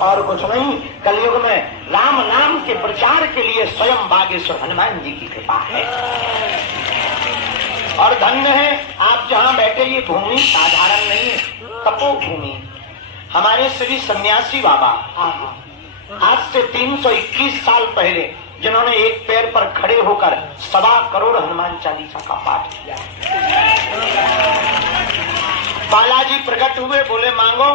और कुछ नहीं, कलयुग में राम नाम के प्रचार के लिए स्वयं बागेश्वर हनुमान जी की कृपा है। और धन्य है आप जहां बैठे, ये भूमि साधारण नहीं है, तपोभूमि। हमारे श्री सन्यासी बाबा आज से 321 साल पहले जिन्होंने एक पैर पर खड़े होकर 1.25 करोड़ हनुमान चालीसा का पाठ किया। बालाजी प्रकट हुए, बोले मांगो।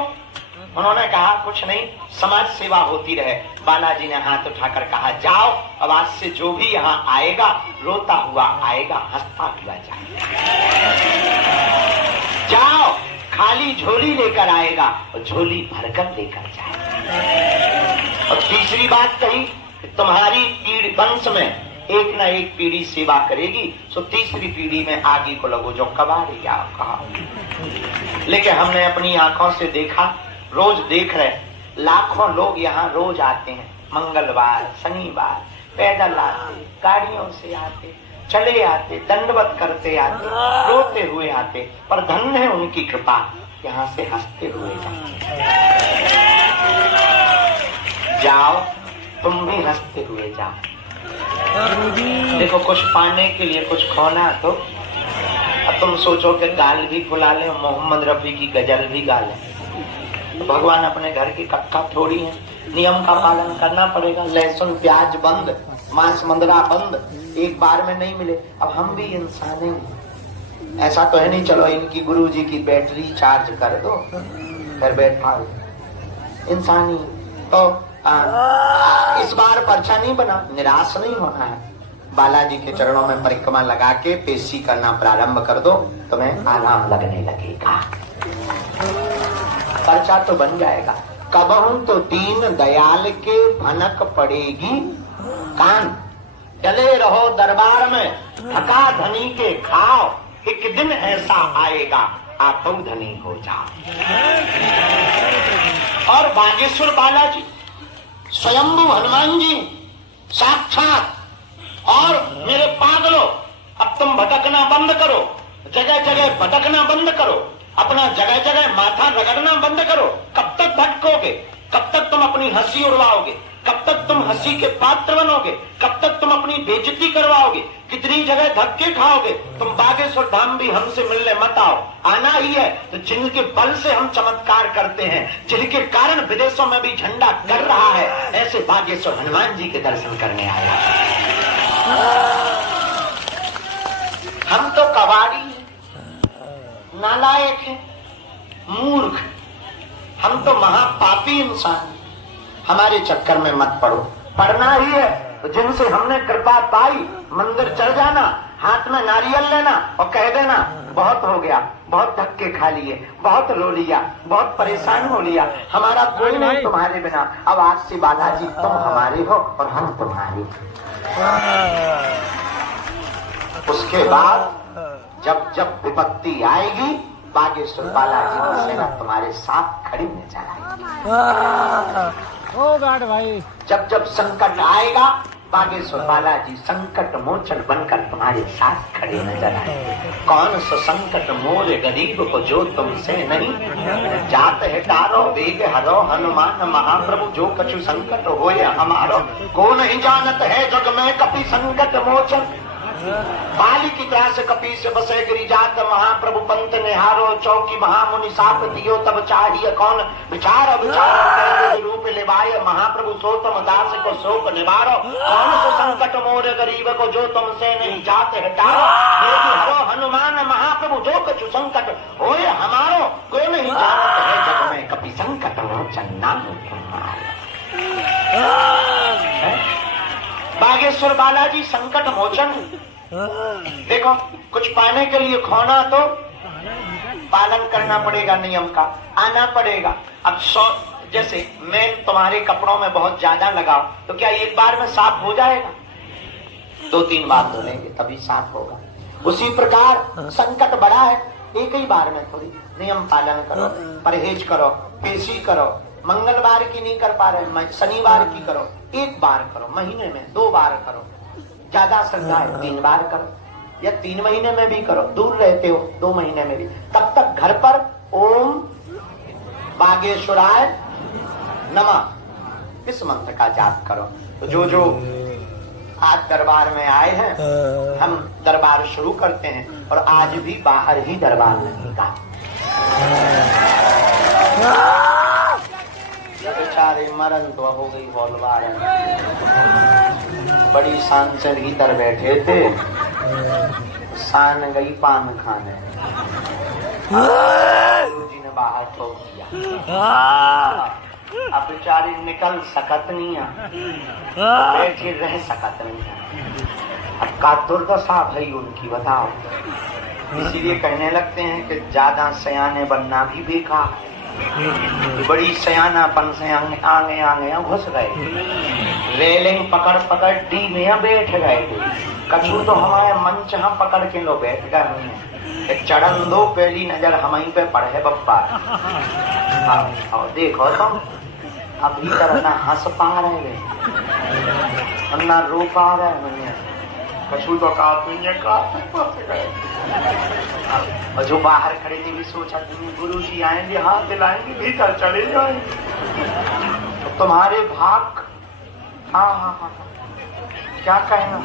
उन्होंने कहा कुछ नहीं, समाज सेवा होती रहे। बालाजी ने हाथ उठाकर कहा जाओ, अब आज से जो भी यहाँ आएगा रोता हुआ आएगा, हंसता हुआ जाएगा। जाओ, खाली झोली लेकर आएगा और झोली भरकर लेकर जाएगा। और तीसरी बात कही, तुम्हारी पीढ़ी वंश में एक न एक पीढ़ी सेवा करेगी, तो तीसरी पीढ़ी में आगे को लगो जो कबाड़ी। क्या कहा, लेकिन हमने अपनी आंखों से देखा, रोज देख रहे, लाखों लोग यहाँ रोज आते हैं, मंगलवार शनिवार, पैदल आते, गाड़ियों से आते, चले आते, दंडवत करते आते, रोते हुए आते, पर धन्य है उनकी कृपा, यहाँ से हंसते हुए जाते। जाओ, तुम भी हंसते हुए जाओ। देखो, कुछ पाने के लिए कुछ खोना तो अब तुम सोचो कि गाल भी फुला ले, मोहम्मद रफी की गजल भी गा ले, तो भगवान अपने घर की कक्का थोड़ी है, नियम का पालन करना पड़ेगा। लहसुन प्याज बंद, मांस मंदरा बंद, एक बार में नहीं मिले। अब हम भी इंसान हैं, ऐसा तो है नहीं चलो इनकी गुरुजी की बैटरी चार्ज कर दो फिर बैठा। इंसानी तो इस बार पर्चा नहीं बना, निराश नहीं होना है। बालाजी के चरणों में परिक्रमा लगा के पेशी करना प्रारंभ कर दो, तुम्हें आराम लगने लगेगा, पर्चा तो बन जाएगा। कबहू तो दीन दयाल के भनक पड़ेगी कान, चले रहो दरबार में थका धनी के खाओ, एक दिन ऐसा आएगा आप धनी हो जाओ। और बागेश्वर बालाजी स्वयंभू हनुमान जी साक्षात, और मेरे पागलों अब तुम भटकना बंद करो, जगह जगह भटकना बंद करो, अपना जगह जगह माथा रगड़ना बंद करो। कब तक भटकोगे, कब तक तुम अपनी हंसी उड़वाओगे, कब तक तुम हंसी के पात्र बनोगे, कब तक तुम अपनी बेइज्जती करवाओगे, कितनी जगह धक्के खाओगे। तुम बागेश्वर धाम भी हमसे मिलने मत आओ, आना ही है तो जिनके बल से हम चमत्कार करते हैं, जिनके कारण विदेशों में भी झंडा कर रहा है, ऐसे बागेश्वर हनुमान जी के दर्शन करने आया। हम तो कबाड़ी, नालायक है, मूर्ख, हम तो महापापी इंसान। हमारे चक्कर में मत पड़ो, पढ़ना ही है तो जिनसे हमने कृपा पाई मंदिर चल जाना, हाथ में नारियल लेना और कह देना बहुत हो गया, बहुत धक्के खा लिए, बहुत रो लिया, बहुत परेशान हो लिया, हमारा कोई नहीं तुम्हारे बिना। अब आज से बालाजी तुम हमारे हो और हम तुम्हारे। उसके बाद जब जब विपत्ति आएगी, बागेश्वर बालाजी की सेना तुम्हारे साथ खड़ी नजर आएगी। ओ गाड भाई, जब जब संकट आएगा, बागेश्वर बालाजी संकट मोचन बनकर तुम्हारे साथ खड़े नजर आएंगे। कौन सा संकट मोरे गरीब को जो तुमसे नहीं, जात है टारो वेग हरो हनुमान महाप्रभु, जो कछु संकट होए हमारो, को नहीं जानत है जग में कपि संकट मोचन। बाली की तरह से कपी से बसे गिरी जात, महाप्रभु पंत निहारो, चौकी महामुनि साप दियो तब चाहिए कौन विचार विचार रूप लेवाय, महाप्रभु सो तुम दास को शोक निवारो, कौन सो संकट मोर गरीब को जो तुमसे नहीं जाते हटारो, हरो हनुमान महाप्रभु जो कछु संकट होए हमारो, को नहीं जानत है जग में कपि संकट मोचन नाम तुम्हारा। बागेश्वर बालाजी संकट मोचन। देखो, कुछ पाने के लिए खोना तो पालन करना पड़ेगा, नियम का आना पड़ेगा। अब जैसे मैं तुम्हारे कपड़ों में बहुत ज्यादा लगाओ तो क्या एक बार में साफ हो जाएगा? 2-3 बार धोलेंगे तभी साफ होगा। उसी प्रकार संकट बड़ा है, एक ही बार में थोड़ी। नियम पालन करो, परहेज करो, पेशी करो। मंगलवार की नहीं कर पा रहे, शनिवार की करो, एक बार करो, महीने में 2 बार करो, ज्यादा श्रद्धा है 3 बार करो, या 3 महीने में भी करो, दूर रहते हो 2 महीने में भी। तब तक घर पर ओम बागेश्वराय नमः इस मंत्र का जाप करो। तो जो जो आज दरबार में आए हैं, हम दरबार शुरू करते हैं और आज भी बाहर ही दरबार लगेगा। बेचारे मरण तो हो गई बोलवा रहे, बड़ी शान से भीतर बैठे थे, शान गई पान खाने, गुरुजी ने बाहर ठोक दिया। अब बेचारी निकल सकत नहीं है, बैठे रह सकत नहीं है। अब का दुर्दशा भई उनकी बताओ। इसीलिए कहने लगते हैं कि ज्यादा सयाने बनना भी बेकार है। बड़ी सयानापन से आगे आगे घुस गए, रेलिंग पकड़ पकड़ डी में बैठ गए। कछु तो हमारे मंच हम पकड़ के लो बैठ गए हुए, चढ़न दो पहली नजर हमारी पे पड़े बप्पा। और देखो तुम अभी तरह ना हंस पा रहे और ना रो पा रहे, कछु तो गए। और जो बाहर खड़े थे भी सोचा गुरु जी आएंगे, हाथ दिलाएंगे, भीतर चले जाएंगे। तो तुम्हारे भाग, हाँ हाँ हाँ, क्या कहना।